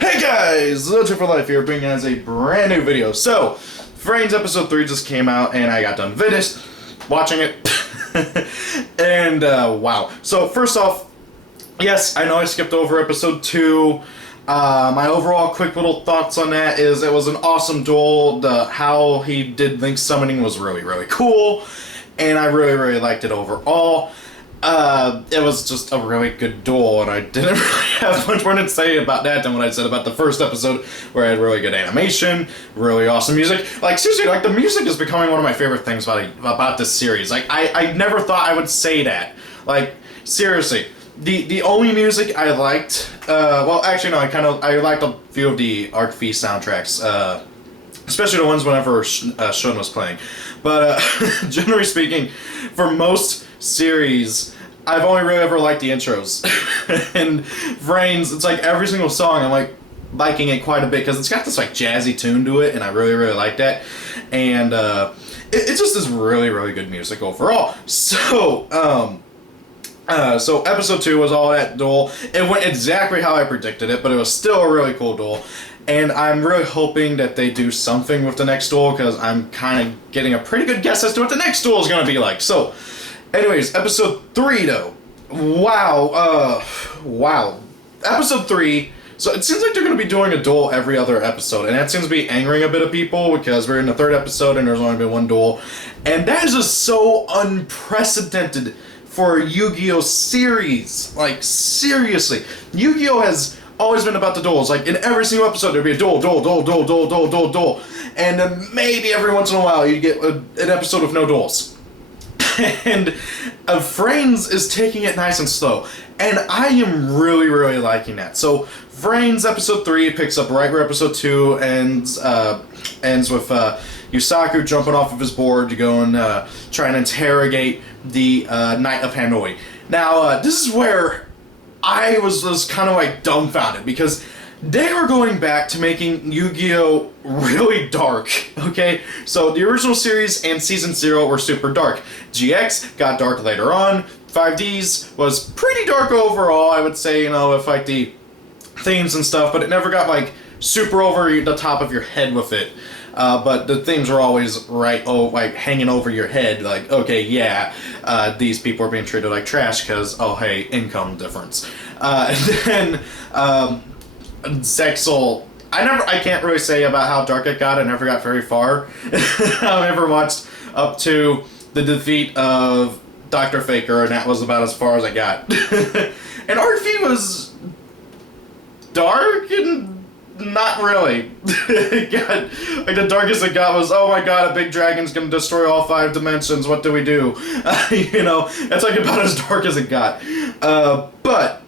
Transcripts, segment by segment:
Hey guys, Legend for Life here, bringing us a brand new video. So, Vrains episode 3 just came out, and I got done finished watching it. And, wow. So, first off, yes, I know I skipped over episode 2. My overall quick little thoughts on that is it was an awesome duel. How he did Link summoning was really, really cool, and I really, really liked it overall. It was just a really good duel, and I didn't really have much more to say about that than what I said about the first episode, where I had really good animation, really awesome music. Like, seriously, like, the music is becoming one of my favorite things about this series. Like, I never thought I would say that. Like, seriously. The only music I liked, well, actually, no, I liked a few of the Arc V soundtracks, especially the ones whenever Shun was playing. But, generally speaking, for most series, I've only really ever liked the intros. And Vrains, it's like every single song I'm like liking it quite a bit because it's got this like jazzy tune to it, and I really, really like that. And it just is really, really good music overall. So so episode 2 was all that duel. It went exactly how I predicted it, but it was still a really cool duel. And I'm really hoping that they do something with the next duel, because I'm kind of getting a pretty good guess as to what the next duel is going to be like. So, anyways, episode 3 though. Wow, wow. Episode 3, so it seems like they're going to be doing a duel every other episode, and that seems to be angering a bit of people, because we're in the 3rd episode and there's only been one duel. And that is just so unprecedented for a Yu-Gi-Oh series. Like, seriously. Yu-Gi-Oh has always been about the duels. Like, in every single episode there'd be a duel. And then maybe every once in a while you get an episode with no duels. And Vrains is taking it nice and slow. And I am really, really liking that. So, Vrains episode 3 picks up right where episode 2 ends with Yusaku jumping off of his board to go and try and interrogate the Knight of Hanoi. Now, this is where I was kind of like dumbfounded, because they were going back to making Yu-Gi-Oh! Really dark, okay? So the original series and Season 0 were super dark. GX got dark later on. 5Ds was pretty dark overall, I would say, you know, with like the themes and stuff, but it never got like super over the top of your head with it. But the themes are always like hanging over your head, like, okay, yeah, these people are being treated like trash because, oh, hey, income difference. And then, Zexal, I can't really say about how dark it got. I never got very far. I never watched up to the defeat of Dr. Faker, and that was about as far as I got. And Arc V was dark and not really. It got, like, the darkest it got was, oh my god, a big dragon's gonna destroy all 5 dimensions, what do we do? You know, that's like about as dark as it got. But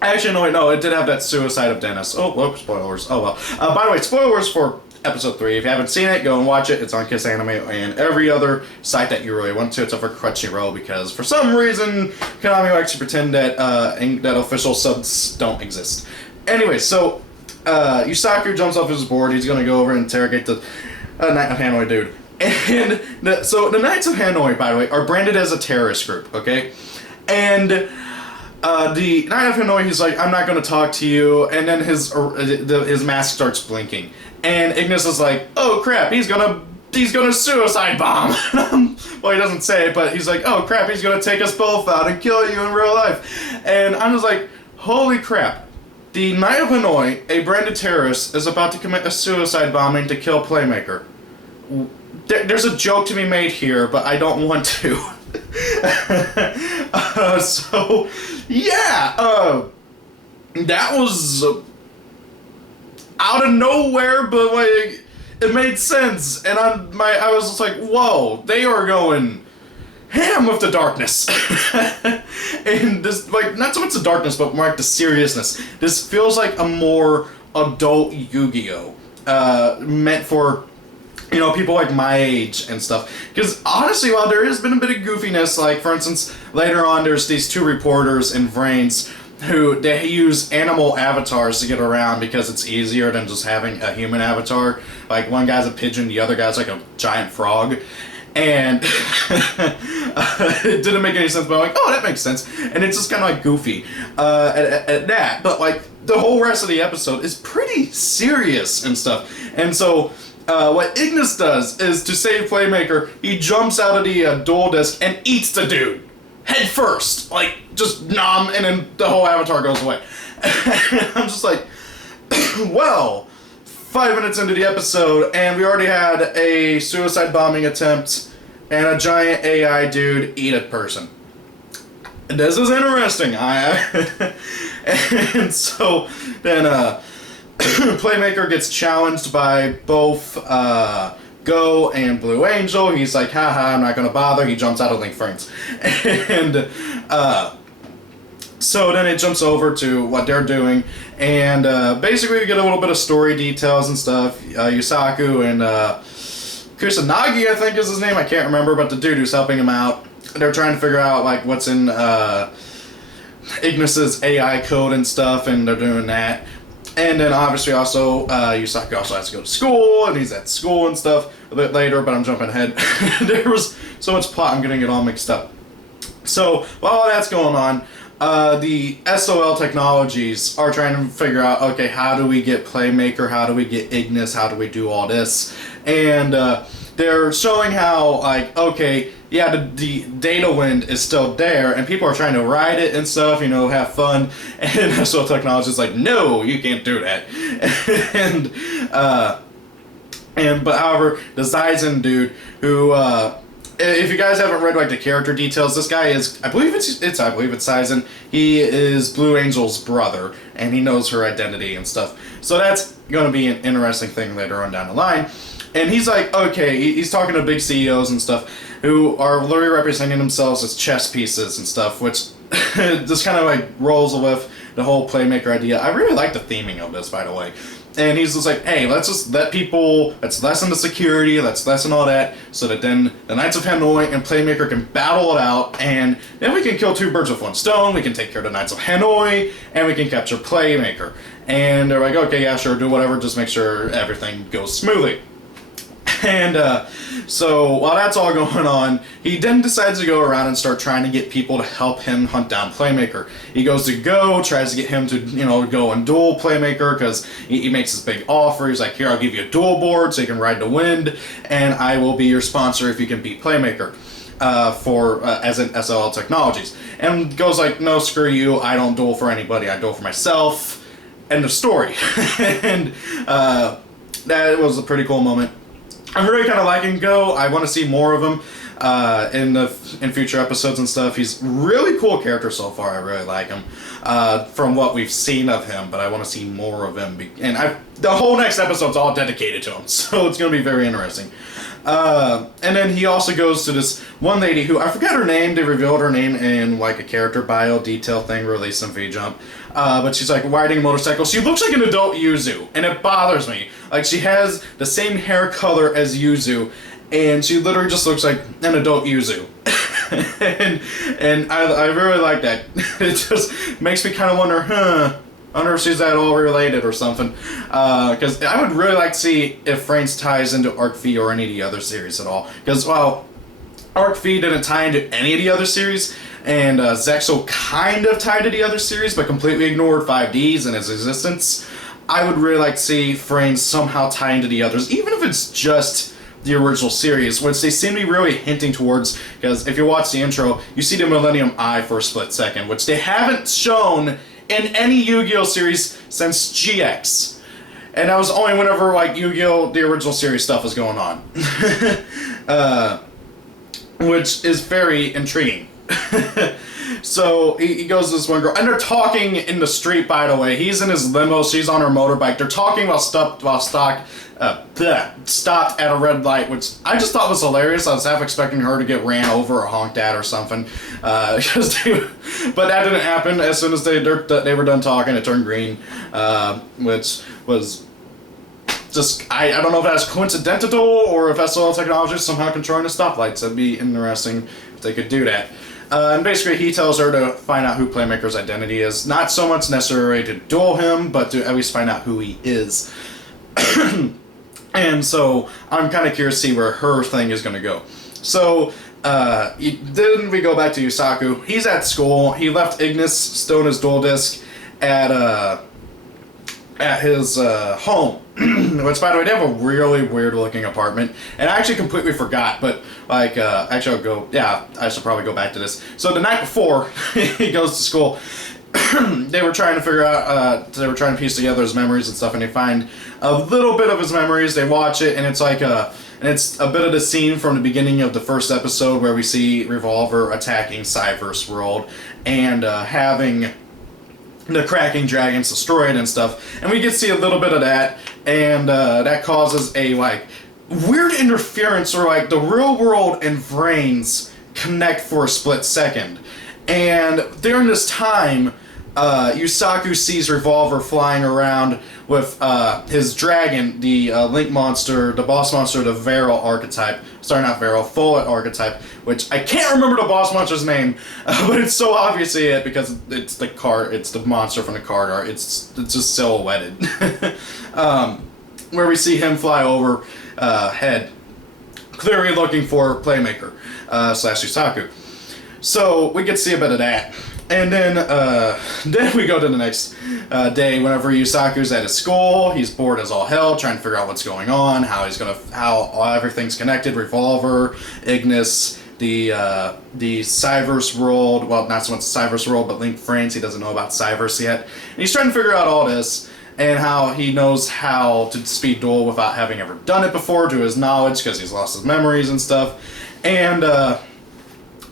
actually, no, it did have that suicide of Dennis. Oh, whoop, spoilers. Oh well. By the way, spoilers for episode 3. If you haven't seen it, go and watch it. It's on Kiss Anime and every other site that you really want to, except for Crunchyroll, because for some reason, Konami will actually pretend that that official subs don't exist. Anyway, so Yusaku jumps off his board. He's going to go over and interrogate the Knight of Hanoi dude. And so the Knights of Hanoi, by the way, are branded as a terrorist group, okay? And the Knight of Hanoi, he's like, I'm not going to talk to you. And then his mask starts blinking. And Ignis is like, oh crap, he's gonna suicide bomb. Well, he doesn't say it, but he's like, oh crap, he's gonna take us both out and kill you in real life. And I'm just like, holy crap. The Knight of Hanoi, a branded terrorist, is about to commit a suicide bombing to kill Playmaker. There's a joke to be made here, but I don't want to. So, yeah, that was out of nowhere, but like, it made sense, and I was just like, whoa, they are going ham with the darkness. And this, like, not so much the darkness, but more like the seriousness. This feels like a more adult Yu-Gi-Oh! Meant for, you know, people like my age and stuff. Because honestly, while there has been a bit of goofiness, like, for instance, later on there's these 2 reporters in Vrains who they use animal avatars to get around because it's easier than just having a human avatar. Like, one guy's a pigeon, the other guy's like a giant frog. And it didn't make any sense, but I'm like, oh, that makes sense. And it's just kind of like goofy at that. But like, the whole rest of the episode is pretty serious and stuff. And so what Ignis does is, to save Playmaker, he jumps out of the dual disc and eats the dude head first, like just nom, and then the whole avatar goes away. I'm just like, well, 5 minutes into the episode, and we already had a suicide bombing attempt and a giant AI dude eat a person. This is interesting. And so then Playmaker gets challenged by both Go and Blue Angel. He's like, haha, I'm not gonna bother. He jumps out of Link Frames. And so then it jumps over to what they're doing, and basically we get a little bit of story details and stuff. Yusaku and Kusanagi, I think is his name, I can't remember, but the dude who's helping him out, they're trying to figure out like what's in Ignis's AI code and stuff, and they're doing that. And then obviously also Yusaku also has to go to school, and he's at school and stuff a bit later, but I'm jumping ahead. There was so much plot, I'm getting it all mixed up. So while all that's going on, the SOL Technologies are trying to figure out, okay, how do we get Playmaker, how do we get Ignis, how do we do all this? And they're showing how, like, okay, yeah, the data wind is still there, and people are trying to ride it and stuff, you know, have fun, and SOL Technologies is like, no, you can't do that. But however, the Zaizen dude, who, if you guys haven't read like the character details, this guy is, I believe it's Zaizen. He is Blue Angel's brother, and he knows her identity and stuff. So that's going to be an interesting thing later on down the line. And he's like, okay, he's talking to big CEOs and stuff who are literally representing themselves as chess pieces and stuff, which just kind of like rolls with the whole Playmaker idea. I really like the theming of this, by the way. And he's just like, hey, let's just let people, let's lessen the security, let's lessen all that, so that then the Knights of Hanoi and Playmaker can battle it out, and then we can kill two birds with one stone. We can take care of the Knights of Hanoi, and we can capture Playmaker. And they're like, okay, yeah, sure, do whatever, just make sure everything goes smoothly. And so while that's all going on, he then decides to go around and start trying to get people to help him hunt down Playmaker. He goes to Go, tries to get him to, you know, go and duel Playmaker, because he makes this big offer. He's like, here, I'll give you a duel board so you can ride the wind, and I will be your sponsor if you can beat Playmaker as in SOL Technologies. And Go's like, no, screw you, I don't duel for anybody, I duel for myself. End of story. And that was a pretty cool moment. I'm really kind of liking Go. I want to see more of him in future episodes and stuff. He's a really cool character so far. I really like him from what we've seen of him, but I want to see more of him. And the whole next episode's all dedicated to him, so it's going to be very interesting. And then he also goes to this one lady who, I forget her name, they revealed her name in like a character bio detail thing released in V-Jump. But she's like riding a motorcycle. She looks like an adult Yuzu, and it bothers me. Like, she has the same hair color as Yuzu, and she literally just looks like an adult Yuzu. and I really like that. It just makes me kind of wonder, I wonder if she's at all related or something. Because I would really like to see if Frains ties into Arc V or any of the other series at all. Because, well, Arc V didn't tie into any of the other series, and Zexo kind of tied to the other series, but completely ignored 5Ds and its existence. I would really like to see Frains somehow tie into the others, even if it's just the original series, which they seem to be really hinting towards, because if you watch the intro, you see the Millennium Eye for a split second, which they haven't shown in any Yu-Gi-Oh! Series since GX. And that was only whenever, like, Yu-Gi-Oh! The original series stuff was going on. Which is very intriguing. So he goes to this one girl, and they're talking in the street, by the way. He's in his limo, she's on her motorbike. They're talking while stopped at a red light, which I just thought was hilarious. I was half expecting her to get ran over or honked at or something. But that didn't happen. As soon as they were done talking, it turned green, which was just, I don't know if that's coincidental or if SOL Technology is somehow controlling the stoplights. That'd be interesting if they could do that. And basically he tells her to find out who Playmaker's identity is. Not so much necessarily to duel him, but to at least find out who he is. And so I'm kind of curious to see where her thing is going to go. So then we go back to Yusaku. He's at school. He left Ignis still in his dual disc at at his home. Which, by the way, they have a really weird looking apartment, and I actually completely forgot, but like, actually I should probably go back to this. So the night before he goes to school, they were trying to figure out, they were trying to piece together his memories and stuff, and they find a little bit of his memories. They watch it, and it's like it's a bit of the scene from the beginning of the first episode where we see Revolver attacking Cyverse World and having the cracking dragons destroyed and stuff, and we get to see a little bit of that, and that causes a like weird interference where like the real world and Vrains connect for a split second. And during this time, Yusaku sees Revolver flying around with his dragon, the Link monster, the boss monster, the Varel archetype. Sorry, not Varel, Follett archetype, which I can't remember the boss monster's name, but it's so obviously it because it's the monster from the card art. It's just silhouetted. Where we see him fly over head, clearly looking for Playmaker / Yusaku. So we get to see a bit of that, and then we go to the next day. Whenever Yusaku's at his school, he's bored as all hell, trying to figure out what's going on, how everything's connected. Revolver, Ignis, the Cyverse world. Well, not so much Cyverse world, but Link Vrains. He doesn't know about Cyverse yet, and he's trying to figure out all this and how he knows how to speed duel without having ever done it before, to his knowledge, because he's lost his memories and stuff, and.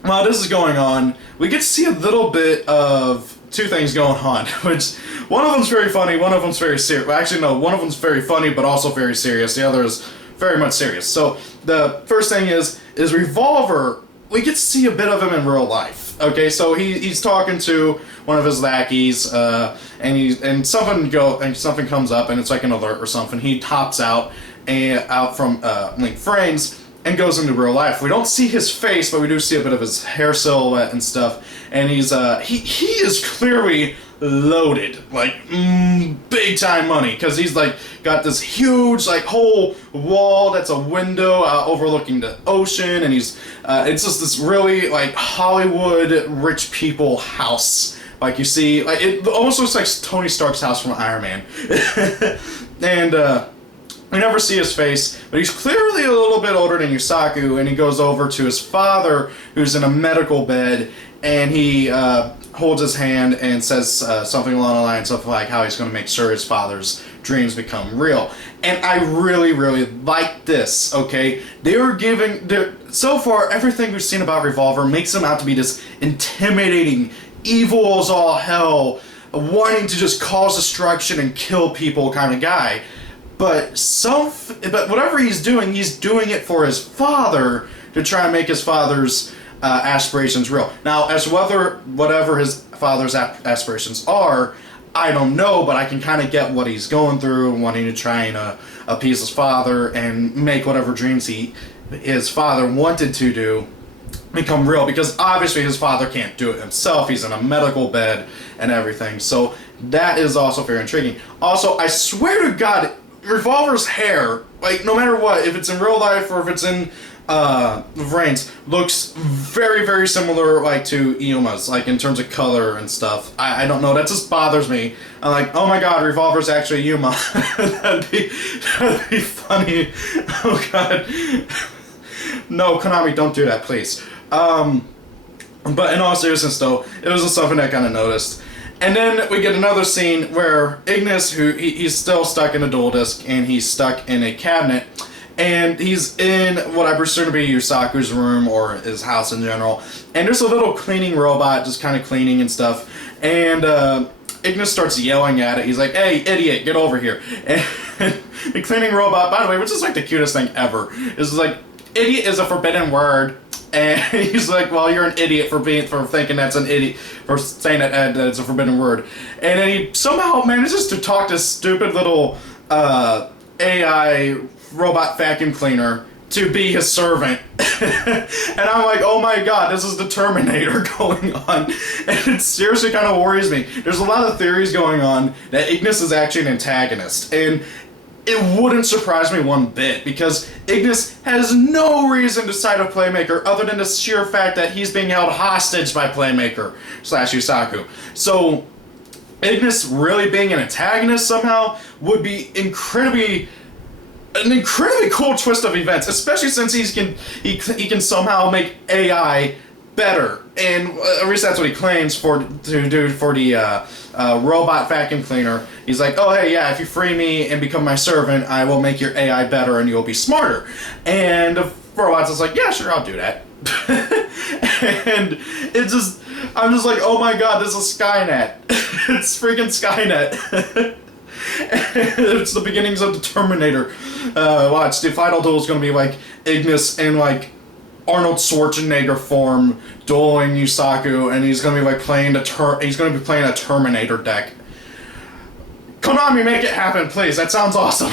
While this is going on, we get to see a little bit of two things going on, which one of them's very funny, one of them's very serious. Well, actually, no, one of them's very funny, but also very serious. The other is very much serious. So the first thing is Revolver. We get to see a bit of him in real life. Okay, so he's talking to one of his lackeys, and something comes up, and it's like an alert or something. He hops out from Link Vrains and goes into real life. We don't see his face, but we do see a bit of his hair silhouette and stuff. And he's he is clearly loaded, like big time money, because he's like got this huge like whole wall that's a window overlooking the ocean, and he's it's just this really like Hollywood rich people house. Like you see, like it almost looks like Tony Stark's house from Iron Man, and. We never see his face, but he's clearly a little bit older than Yusaku, and he goes over to his father, who's in a medical bed, and he holds his hand and says something along the lines of like how he's going to make sure his father's dreams become real. And I really, really like this, okay? So far, everything we've seen about Revolver makes him out to be this intimidating, evil as all hell, wanting to just cause destruction and kill people kind of guy. But whatever he's doing it for his father, to try and make his father's aspirations real. Now, as whatever his father's aspirations are, I don't know, but I can kind of get what he's going through and wanting to try and appease his father and make whatever dreams his father wanted to do become real, because obviously his father can't do it himself. He's in a medical bed and everything. So that is also very intriguing. Also, I swear to God, Revolver's hair, like, no matter what, if it's in real life or if it's in Vrains, looks very, very similar, like, to Ioma's, like, in terms of color and stuff. I don't know, that just bothers me. I'm like, oh my god, Revolver's actually Ioma. that'd be funny. Oh god. No, Konami, don't do that, please. But in all seriousness, though, it was just something I kind of noticed. And then we get another scene where Ignis, he's still stuck in a dual disc, and he's stuck in a cabinet, and he's in what I presume to be Yusaku's room or his house in general, and there's a little cleaning robot just kind of cleaning and stuff, and Ignis starts yelling at it. He's like, hey, idiot, get over here. And the cleaning robot, by the way, which is like the cutest thing ever, is like, idiot is a forbidden word. And he's like, well, you're an idiot for thinking that's an idiot, for saying that it's a forbidden word. And then he somehow manages to talk this stupid little AI robot vacuum cleaner to be his servant. And I'm like, oh my god, this is the Terminator going on. And it seriously kind of worries me. There's a lot of theories going on that Ignis is actually an antagonist. And it wouldn't surprise me one bit, because Ignis has no reason to side with Playmaker other than the sheer fact that he's being held hostage by Playmaker / Yusaku. So, Ignis really being an antagonist somehow would be an incredibly cool twist of events, especially since he can somehow make AI better, and at least that's what he claims to do for the robot vacuum cleaner. He's like, oh hey, yeah, if you free me and become my servant, I will make your AI better and you'll be smarter. And the robot's just like, yeah, sure, I'll do that. And I'm just like, oh my god, this is Skynet. It's freaking Skynet. It's the beginnings of the Terminator. Watch, the final duel is gonna be like Ignis and like Arnold Schwarzenegger form dueling Yusaku, and he's gonna be like playing a Terminator deck. Konami, make it happen, please. That sounds awesome.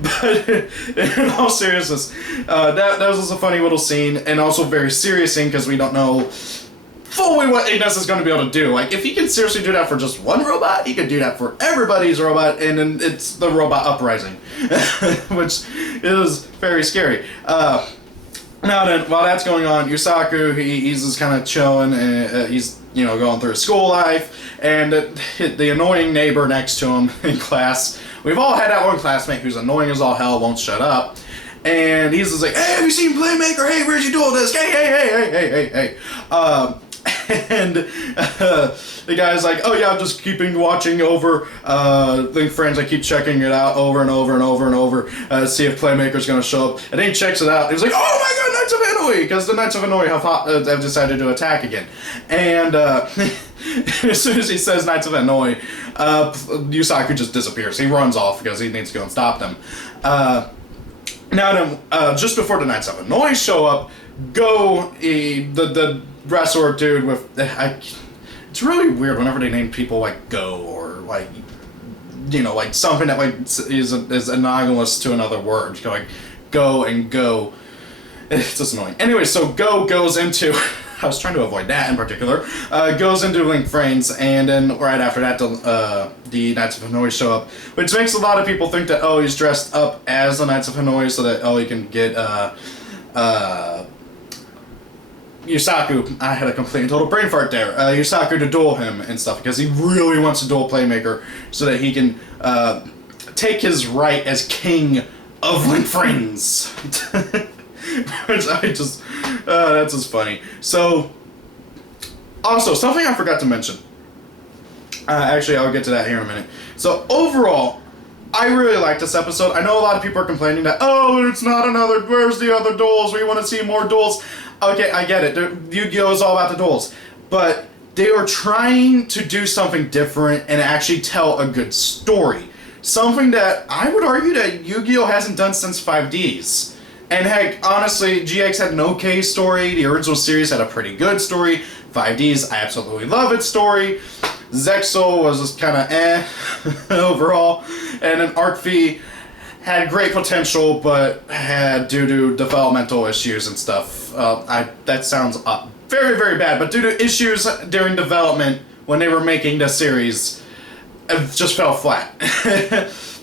But in all seriousness, that was just a funny little scene, and also very serious scene because we don't know fully what Ignis is going to be able to do. Like, if he can seriously do that for just one robot, he could do that for everybody's robot, and then it's the robot uprising, which is very scary. Now then, while that's going on, Yusaku, he's just kind of chilling, and he's, you know, going through school life, and the annoying neighbor next to him in class, we've all had that one classmate who's annoying as all hell, won't shut up, and he's just like, hey, have you seen Playmaker? Hey, where'd you do all this? Hey. And the guy's like, oh yeah, I'm just watching over Link Friends. I keep checking it out over and over and over and over to see if Playmaker's gonna show up. And then he checks it out. He's like, oh my god, Knights of Hanoi! Because the Knights of Hanoi have decided to attack again. And as soon as he says Knights of Hanoi, Yusaku just disappears. He runs off because he needs to go and stop them. Now then, just before the Knights of Hanoi show up, the wrestler dude with it's really weird whenever they name people like Go or like, you know, like something that like is analogous to another word, like Go and Go. It's just annoying. Anyway, so Go goes into I was trying to avoid that in particular. Goes into Link Friends, and then right after that the Knights of Hanoi show up, which makes a lot of people think that, oh, he's dressed up as the Knights of Hanoi so that, oh, he can get Yusaku, I had a complete and total brain fart there, Yusaku to duel him and stuff, because he really wants to duel Playmaker so that he can take his right as king of Link Friends. Which that's just funny. So, also, something I forgot to mention. Actually, I'll get to that here in a minute. So, overall, I really like this episode. I know a lot of people are complaining that, oh, it's not another, where's the other duels? We want to see more duels. Okay, I get it. Yu-Gi-Oh! Is all about the duels. But they are trying to do something different and actually tell a good story. Something that I would argue that Yu-Gi-Oh! Hasn't done since 5Ds. And heck, honestly, GX had an okay story. The original series had a pretty good story. 5Ds, I absolutely love its story. Zexal was just kind of overall. And then Arc V had great potential, but had, due to developmental issues and stuff, that sounds very, very bad, but due to issues during development when they were making the series, it just fell flat.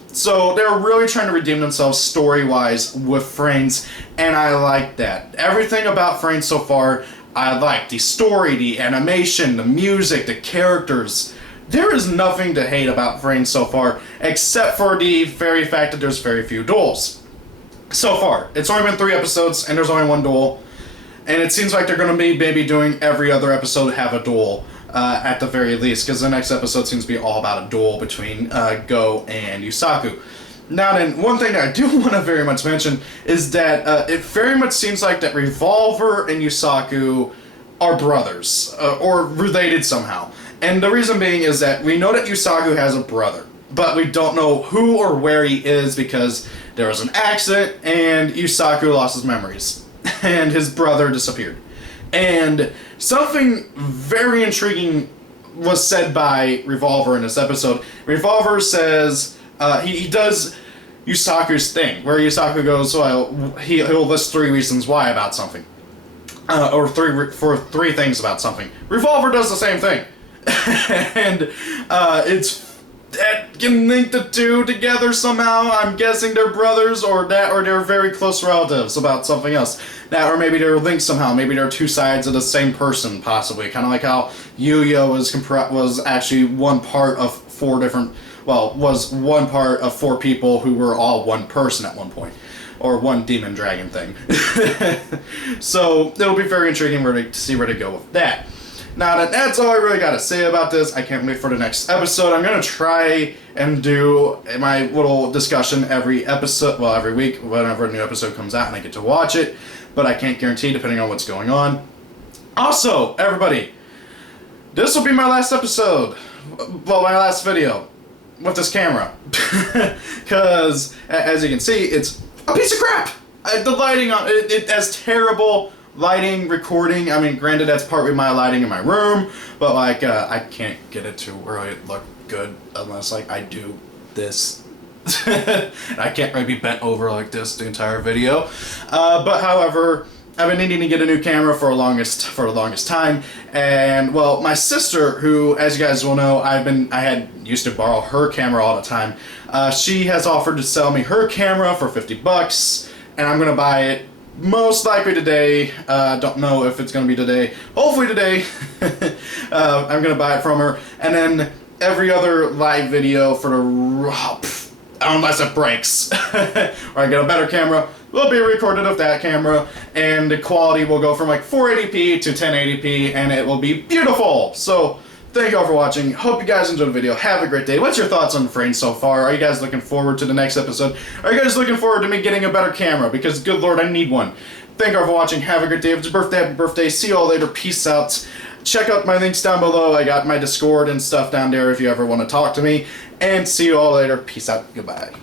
So they're really trying to redeem themselves story-wise with Frames, and I like that. Everything about Frames so far, I like. The story, the animation, the music, the characters. There is nothing to hate about Frames so far, except for the very fact that there's very few duels. So far. It's only been 3 episodes, and there's only 1 duel. And it seems like they're going to be maybe doing every other episode have a duel. At the very least, because the next episode seems to be all about a duel between Go and Yusaku. Now then, one thing that I do want to very much mention is that it very much seems like that Revolver and Yusaku are brothers, or related somehow. And the reason being is that we know that Yusaku has a brother, but we don't know who or where he is because there was an accident and Yusaku lost his memories, and his brother disappeared. And something very intriguing was said by Revolver in this episode. Revolver says he does Yusaku's thing, where Yusaku goes, well, he'll list 3 reasons why about something, or 3 things about something. Revolver does the same thing, and it's that can link the two together somehow. I'm guessing they're brothers, or they're very close relatives about something else. That, or maybe they're linked somehow. Maybe they're two sides of the same person, possibly. Kind of like how Yugioh was actually one part of was one part of 4 people who were all one person at one point. Or one demon dragon thing. So it'll be very intriguing to see where to go with that. Now that's all I really got to say about this. I can't wait for the next episode. I'm going to try and do my little discussion every episode, well, every week, whenever a new episode comes out and I get to watch it. But I can't guarantee depending on what's going on. Also, everybody, this will be my last episode. Well, my last video with this camera. Because, as you can see, it's a piece of crap. The lighting on it has terrible lighting, recording. I mean, granted, that's partly my lighting in my room, but like, I can't get it to really look good unless like I do this. I can't really be bent over like this the entire video. But however, I've been needing to get a new camera for the longest time, and well, my sister, who, as you guys will know, I used to borrow her camera all the time. She has offered to sell me her camera for $50, and I'm gonna buy it most likely today. Don't know if it's gonna be today. Hopefully today. I'm gonna buy it from her, and then every other live video for the unless it breaks or I get a better camera, will be recorded of that camera, and the quality will go from like 480p to 1080p, and it will be beautiful. So thank you all for watching. Hope you guys enjoyed the video. Have a great day. What's your thoughts on Frames so far? Are you guys looking forward to the next episode? Are you guys looking forward to me getting a better camera? Because good lord, I need one. Thank you all for watching. Have a great day. If it's your birthday, happy birthday. See you all later. Peace out. Check out my links down below. I got my Discord and stuff down there if you ever want to talk to me. And see you all later. Peace out. Goodbye.